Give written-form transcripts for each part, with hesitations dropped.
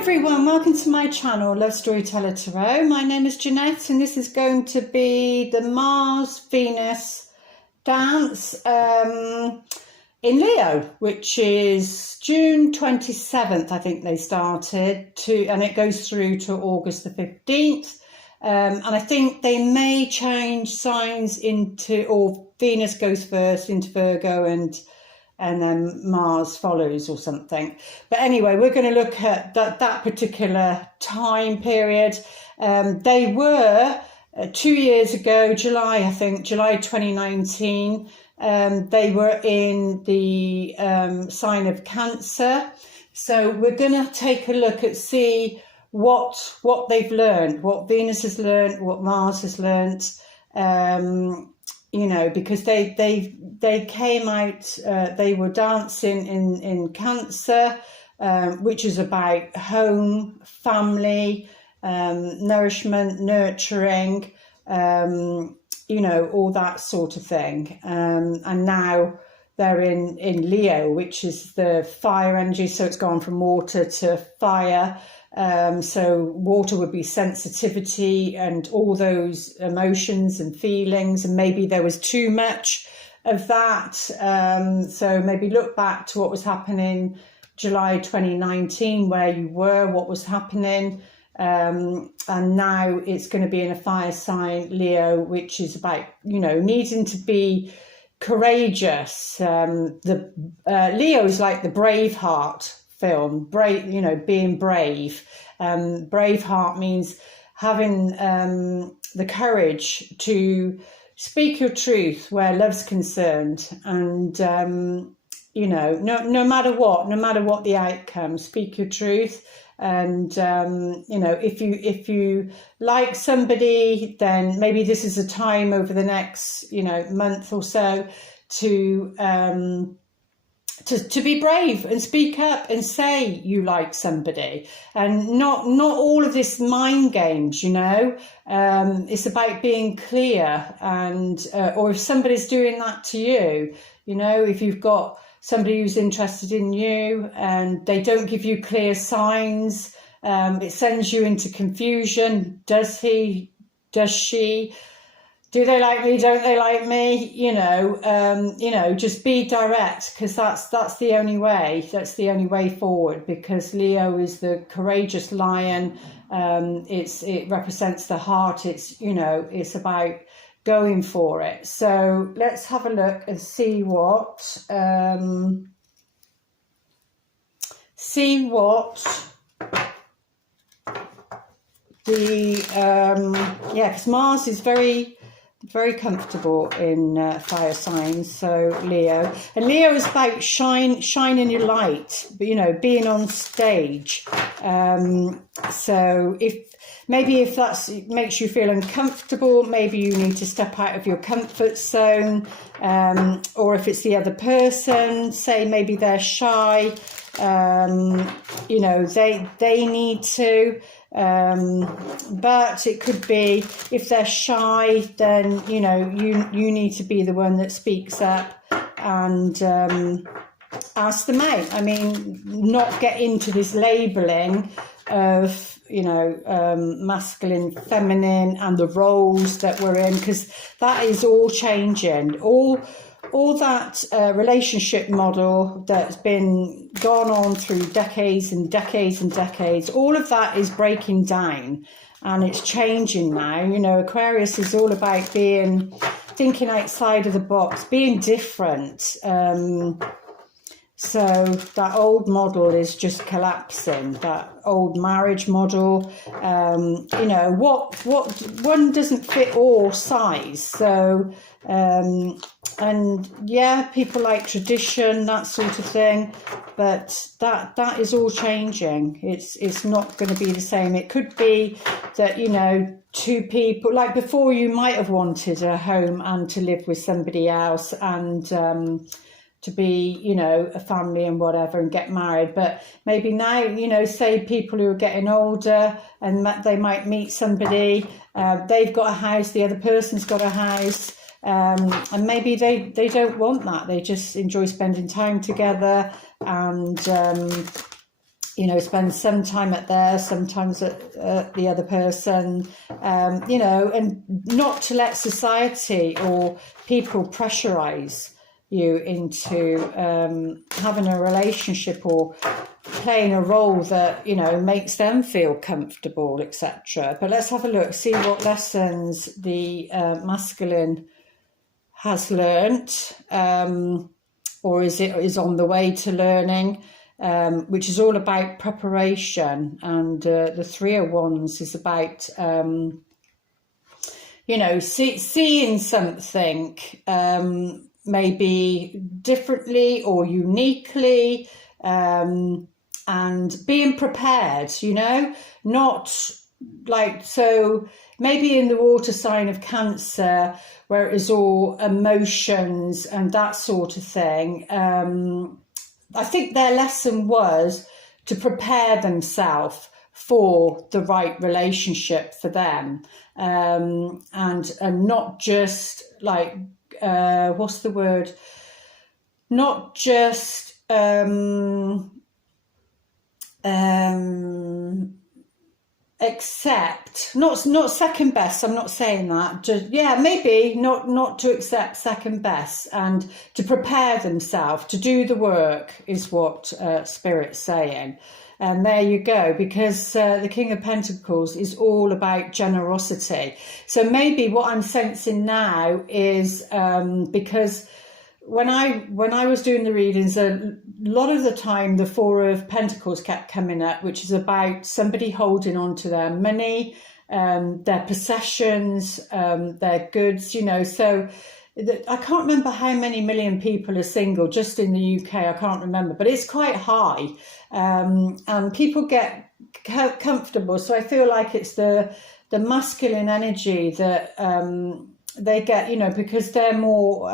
everyone, welcome to my channel, Love Storyteller Tarot. My name is Jeanette and this is going to be the Mars-Venus dance in Leo, which is June 27th, I think they started, and it goes through to August the 15th. And I think they may change signs into, or Venus goes first into Virgo and then Mars follows or something. But anyway, we're going to look at that particular time period. They were 2 years ago, July 2019, they were in the sign of Cancer. So we're going to take a look at see what they've learned, what Venus has learned, what Mars has learned. You know, because they came out, they were dancing in Cancer, which is about home, family, nourishment, nurturing, you know, all that sort of thing. And now they're in Leo, which is the fire energy. So it's gone from water to fire. So water would be sensitivity and all those emotions and feelings, and maybe there was too much of that. So maybe look back to what was happening July 2019, where you were, what was happening, and now it's going to be in a fire sign, Leo, which is about, you know, needing to be courageous. Leo is like the Braveheart film, brave, you know, being brave. Braveheart means having the courage to speak your truth where love's concerned, and you know, no matter what the outcome, speak your truth. And you know, if you like somebody, then maybe this is a time over the next, you know, month or so to be brave and speak up and say you like somebody, and not all of this mind games, you know. It's about being clear, and or if somebody's doing that to you, you know, if you've got somebody who's interested in you and they don't give you clear signs, it sends you into confusion. Does he, does she, do they like me? Don't they like me? You know, just be direct, because that's the only way. That's the only way forward, because Leo is the courageous lion. It represents the heart. It's, you know, it's about going for it. So let's have a look and see what the because Mars is very comfortable in fire signs, so Leo. And Leo is about shining your light, but, you know, being on stage. So if that makes you feel uncomfortable, maybe you need to step out of your comfort zone. Or if it's the other person, say maybe they're shy, you know, they need to. But it could be, if they're shy, then, you know, you need to be the one that speaks up and ask them out. I mean, not get into this labeling of, you know, masculine, feminine, and the roles that we're in, because that is all changing. All that relationship model that's been gone on through decades and decades and decades, all of that is breaking down and it's changing now. You know, Aquarius is all about thinking outside of the box, being different. So that old model is just collapsing, that old marriage model. You know, what one doesn't fit all size. So, and yeah, people like tradition, that sort of thing, but that is all changing. It's not going to be the same. It could be that, you know, two people, like before, you might have wanted a home and to live with somebody else, and to be, you know, a family and whatever, and get married. But maybe now, you know, say people who are getting older and they might meet somebody, they've got a house, the other person's got a house, and maybe they don't want that. They just enjoy spending time together, and you know, spend some time at theirs, sometimes at the other person, you know, and not to let society or people pressurize you into having a relationship or playing a role that, you know, makes them feel comfortable, etc. But let's have a look, see what lessons the masculine has learnt, or is on the way to learning, which is all about preparation. And the Three of Wands is about, you know, seeing something maybe differently or uniquely, and being prepared, you know, not like, so maybe in the water sign of Cancer, where it is all emotions and that sort of thing, I think their lesson was to prepare themselves for the right relationship for them, and not just like, what's the word? Not just accept, not second best, I'm not saying that, just, yeah, maybe not to accept second best, and to prepare themselves to do the work is what Spirit's saying. And there you go, because the King of Pentacles is all about generosity. So maybe what I'm sensing now is, because when I was doing the readings, a lot of the time the Four of Pentacles kept coming up, which is about somebody holding on to their money, their possessions, their goods, you know. So I can't remember how many million people are single just in the UK. I can't remember, but it's quite high, and people get comfortable. So I feel like it's the masculine energy that they get, you know, because they're more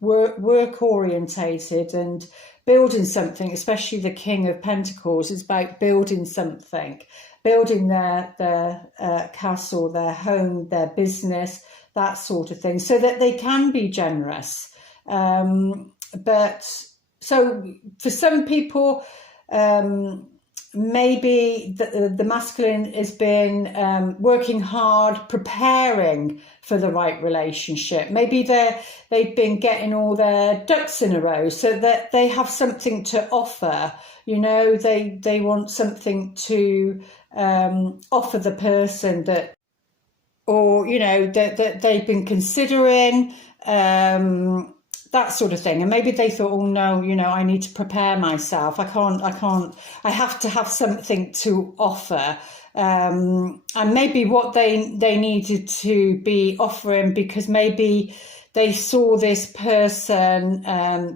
work orientated and building something. Especially the King of Pentacles is about building something, building their castle, their home, their business, that sort of thing, so that they can be generous. But so for some people, maybe the masculine has been working hard, preparing for the right relationship. Maybe they've been getting all their ducks in a row so that they have something to offer. You know, they want something to offer the person that, or, you know, that they've been considering, that sort of thing. And maybe they thought, oh no, you know, I need to prepare myself. I have to have something to offer. And maybe what they needed to be offering, because maybe they saw this person,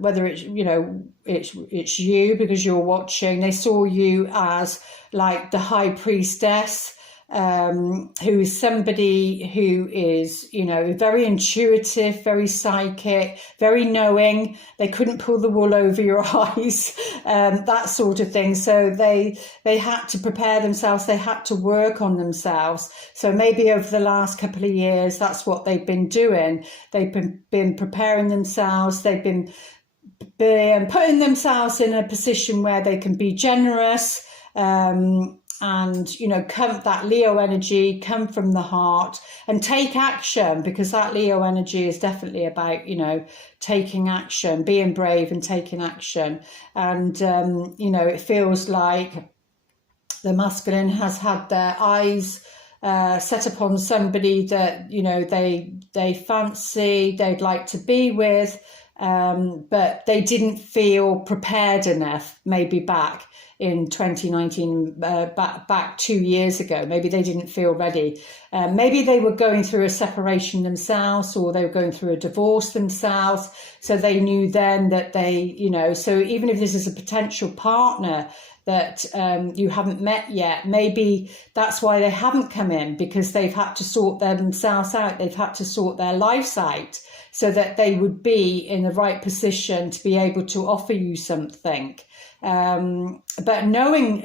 whether it's, you know, it's you because you're watching, they saw you as like the high priestess, who is somebody who is, you know, very intuitive, very psychic, very knowing. They couldn't pull the wool over your eyes, that sort of thing. So they had to prepare themselves. They had to work on themselves. So maybe over the last couple of years, that's what they've been doing. They've been preparing themselves. They've been putting themselves in a position where they can be generous, and, you know, that Leo energy, come from the heart and take action, because that Leo energy is definitely about, you know, taking action, being brave and taking action. And, you know, it feels like the masculine has had their eyes set upon somebody that, you know, they fancy, they'd like to be with, but they didn't feel prepared enough, maybe back in 2019, back 2 years ago. Maybe they didn't feel ready. Maybe they were going through a separation themselves, or they were going through a divorce themselves. So they knew then that they, you know, so even if this is a potential partner that you haven't met yet, maybe that's why they haven't come in, because they've had to sort themselves out. They've had to sort their lives out so that they would be in the right position to be able to offer you something. But knowing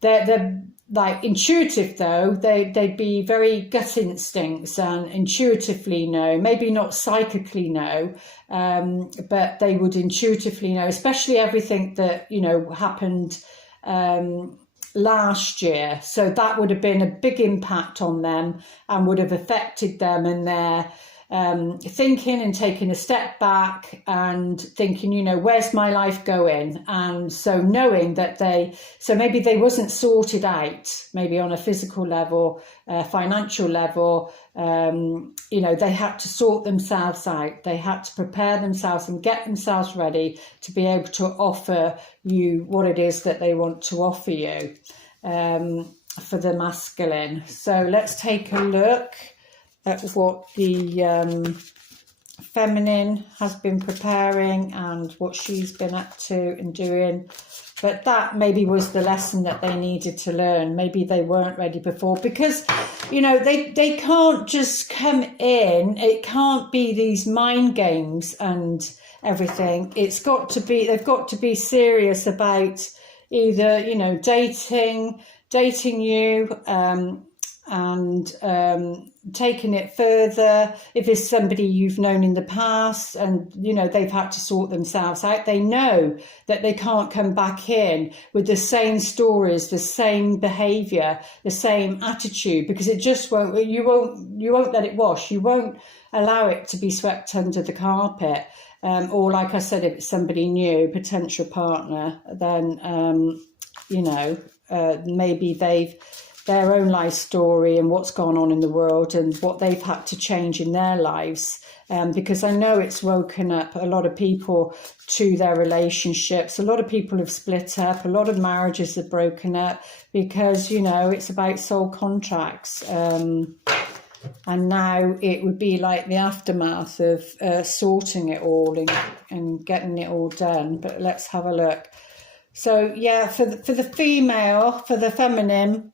they're like intuitive, though, they'd be very gut instincts and intuitively know, maybe not psychically know, but they would intuitively know, especially everything that, you know, happened last year. So that would have been a big impact on them and would have affected them in their thinking and taking a step back and thinking, you know, where's my life going? And so knowing that maybe they wasn't sorted out, maybe on a physical level, financial level, you know, they had to sort themselves out. They had to prepare themselves and get themselves ready to be able to offer you what it is that they want to offer you for the masculine. So let's take a look at what the feminine has been preparing and what she's been up to and doing. But that maybe was the lesson that they needed to learn. Maybe they weren't ready before because, you know, they can't just come in. It can't be these mind games and everything. It's got to be, they've got to be serious about either, you know, dating you, and taking it further. If it's somebody you've known in the past and, you know, they've had to sort themselves out, they know that they can't come back in with the same stories, the same behaviour, the same attitude, because it just won't, you won't let it wash. You won't allow it to be swept under the carpet. Or like I said, if it's somebody new, potential partner, then, you know, maybe their own life story and what's gone on in the world and what they've had to change in their lives. Because I know it's woken up a lot of people to their relationships. A lot of people have split up. A lot of marriages have broken up because, you know, it's about soul contracts. And now it would be like the aftermath of sorting it all and getting it all done. But let's have a look. So, yeah, for the female, for the feminine,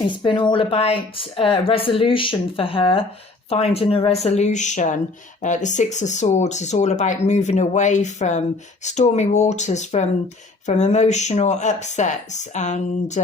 it's been all about resolution for her, finding a resolution. The Six of Swords is all about moving away from stormy waters, from emotional upsets and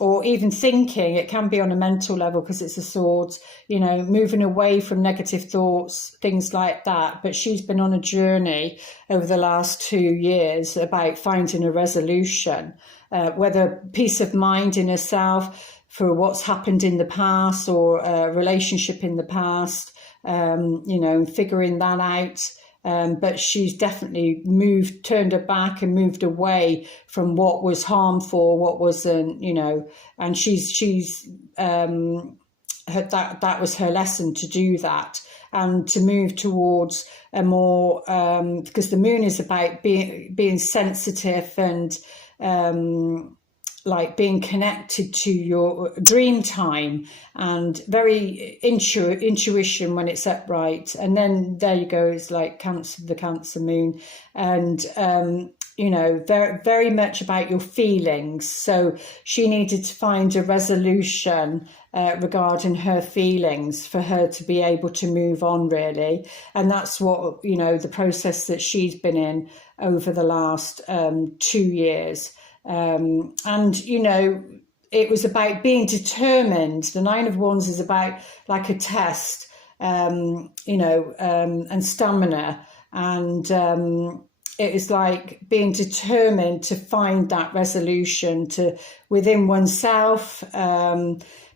or even thinking. It can be on a mental level because it's a sword, you know, moving away from negative thoughts, things like that. But she's been on a journey over the last 2 years about finding a resolution, whether peace of mind in herself for what's happened in the past or a relationship in the past, you know, figuring that out. But she's definitely turned her back and moved away from what was harmful, what wasn't, you know, and that was her lesson, to do that and to move towards a more, because the moon is about being sensitive and, like being connected to your dream time and very intuition when it's upright. And then there you go, it's like the Cancer moon. And, you know, very, very much about your feelings. So she needed to find a resolution regarding her feelings for her to be able to move on, really. And that's what, you know, the process that she's been in over the last 2 years. And, you know, it was about being determined. The Nine of Wands is about like a test, you know, and stamina. And it is like being determined to find that resolution within oneself.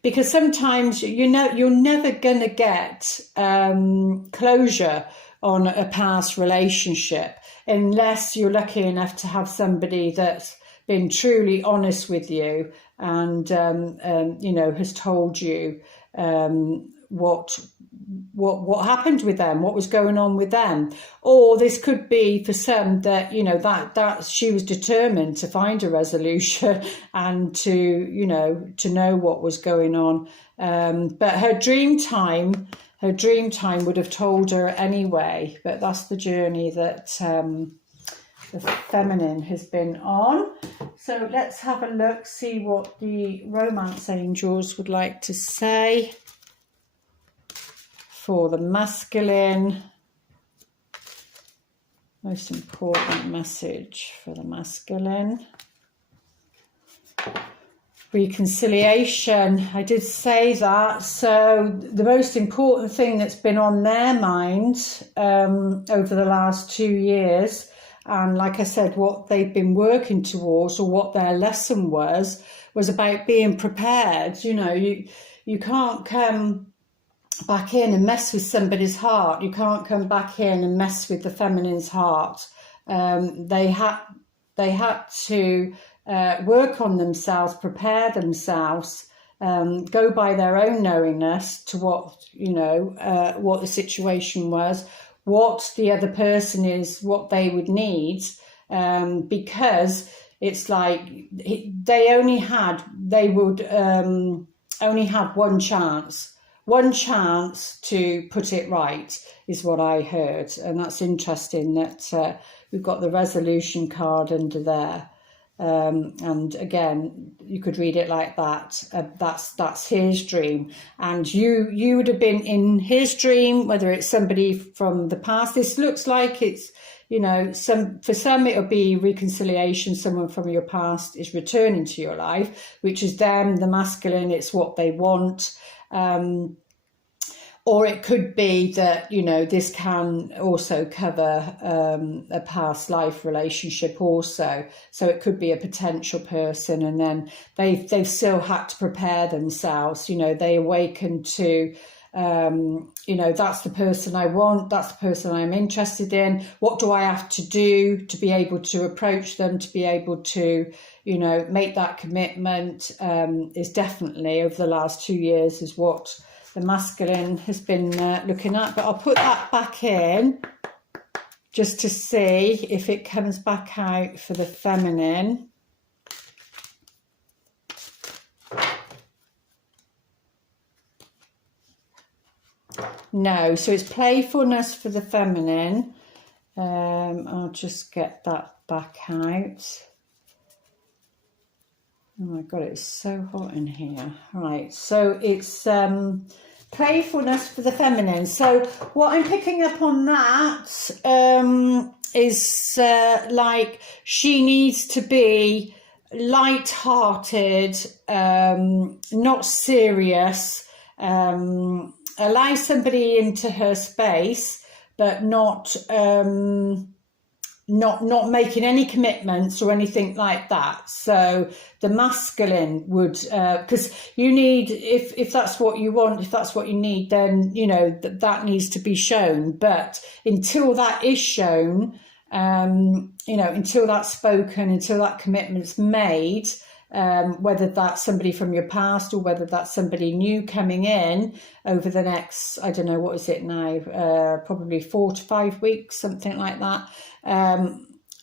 Because sometimes, you know, you're never going to get closure on a past relationship unless you're lucky enough to have somebody that's been truly honest with you and, you know, has told you what happened with them, what was going on with them. Or this could be for some that, you know, that she was determined to find a resolution and to, you know, to know what was going on. But her dream time would have told her anyway. But that's the journey that the feminine has been on. So let's have a look, see what the romance angels would like to say for the masculine. Most important message for the masculine. Reconciliation, I did say that. So the most important thing that's been on their mind over the last 2 years, And like I said, what they've been working towards, or what their lesson was about being prepared. You know, you can't come back in and mess with somebody's heart. You can't come back in and mess with the feminine's heart. They had to work on themselves, prepare themselves, go by their own knowingness to what, you know, what the situation was, what the other person is, what they would need, because it's like they would only have one chance to put it right, is what I heard. And that's interesting that we've got the resolution card under there. And again, you could read it like that. That's his dream, and you would have been in his dream, whether it's somebody from the past. This looks like it's, you know, for some it'll be reconciliation. Someone from your past is returning to your life, which is them, the masculine. It's what they want. Or it could be that, you know, this can also cover a past life relationship also. So it could be a potential person, and then they've still had to prepare themselves. You know, they awaken to, you know, that's the person I want, that's the person I'm interested in. What do I have to do to be able to approach them, to be able to, you know, make that commitment? Is definitely, over the last 2 years, is what the masculine has been looking at. But I'll put that back in just to see if it comes back out for the feminine. No, so it's playfulness for the feminine. I'll just get that back out. Oh my God, it's so hot in here. Right, so it's playfulness for the feminine. So what I'm picking up on that is like she needs to be light-hearted, not serious, allow somebody into her space, but not making any commitments or anything like that. So the masculine would, because you need, if that's what you want, if that's what you need, then, you know, that needs to be shown. But until that is shown, you know, until that's spoken, until that commitment's made, whether that's somebody from your past or whether that's somebody new coming in over the next, I don't know, what is it now, probably 4 to 5 weeks, something like that.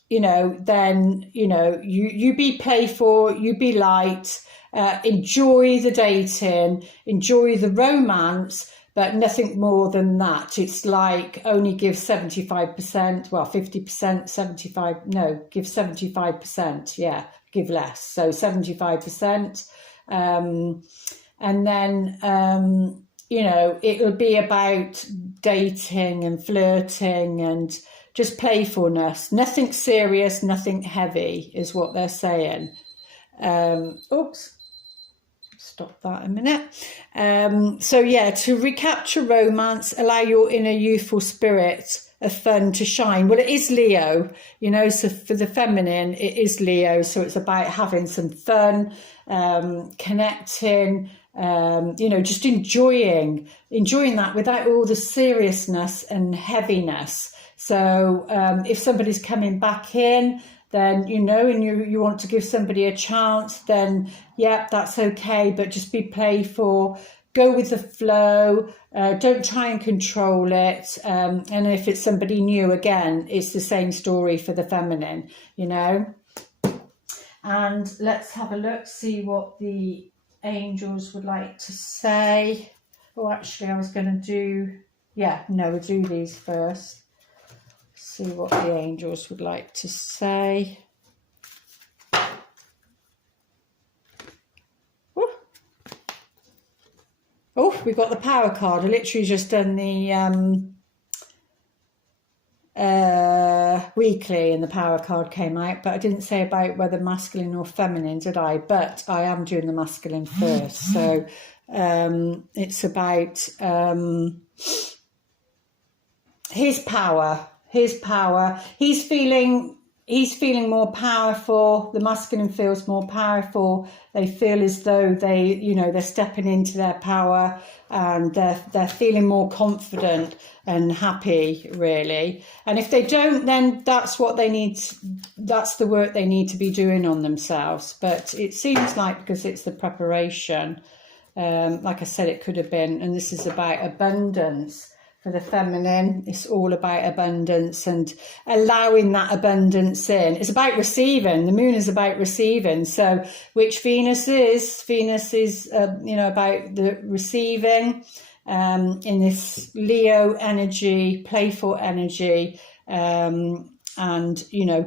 You know, then, you know, you be playful, you be light, enjoy the dating, enjoy the romance, but nothing more than that. It's like only give 75%, well, 50%, 75, no, give 75%, yeah, give less. So 75%. And then, you know, it'll be about dating and flirting and just playfulness. Nothing serious, nothing heavy is what they're saying. Oops. Stop that a minute. So yeah, to recapture romance, allow your inner youthful spirit of fun to shine. Well, it is Leo, you know, so for the feminine, it is Leo. So it's about having some fun, connecting, you know, just enjoying that without all the seriousness and heaviness. So if somebody's coming back in, then, you know, and you want to give somebody a chance, then, yeah, that's okay. But just be playful, go with the flow, don't try and control it. And if it's somebody new, again, it's the same story for the feminine, you know. And let's have a look, see what the angels would like to say. Oh, actually, I was going to do, yeah, no, we'll do these first. See what the angels would like to say. Ooh. Oh, we got the power card. I literally just done the weekly and the power card came out, but I didn't say about whether masculine or feminine, did I? But I am doing the masculine first. So it's about his power. his power. He's feeling more powerful. The masculine feels more powerful. They feel as though they're stepping into their power, and they're feeling more confident and happy, really. And if they don't, then that's what they need. That's the work they need to be doing on themselves. But it seems like, because it's the preparation, like I said, it could have been, and this is about abundance. For the feminine, it's all about abundance and allowing that abundance in. It's about receiving. The moon is about receiving. So, which Venus is about the receiving in this Leo energy, playful energy, and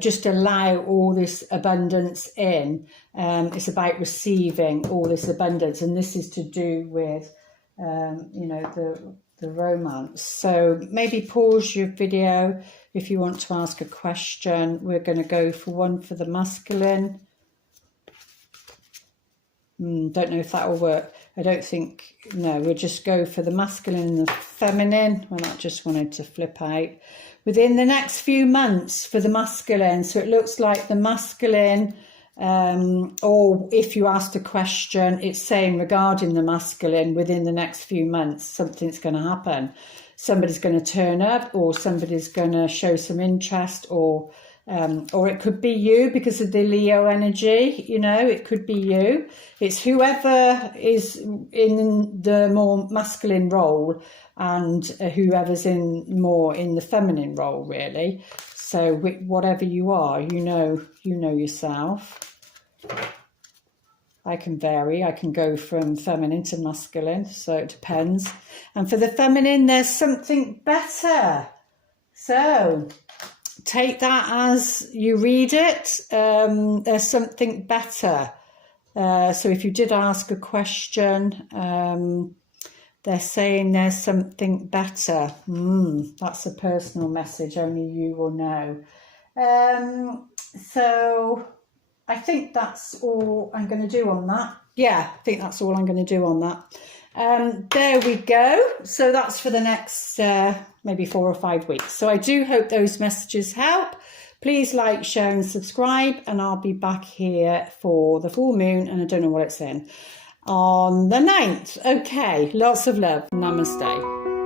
just allow all this abundance in. It's about receiving all this abundance, and this is to do with the romance. So maybe pause your video if you want to ask a question. We're going to go for one for the masculine. Don't know if that will work. I don't think, no, we'll just go for the masculine and the feminine. Well, I just wanted to flip out. Within the next few months for the masculine. So it looks like the masculine, or if you asked a question, it's saying regarding the masculine, within the next few months, something's going to happen. Somebody's going to turn up, or somebody's going to show some interest, or it could be you because of the Leo energy, it could be you. It's whoever is in the more masculine role and whoever's more in the feminine role, really. So whatever you are, you know yourself. I can vary. I can go from feminine to masculine, so it depends. And for the feminine, there's something better. So take that as you read it. There's something better. So if you did ask a question, they're saying there's something better. That's a personal message. Only you will know. So I think that's all I'm going to do on that. Yeah, I think that's all I'm going to do on that. There we go. So that's for the next maybe 4 or 5 weeks. So I do hope those messages help. Please like, share and subscribe, and I'll be back here for the full moon, and I don't know what it's in, on the 9th. Okay, lots of love. Namaste.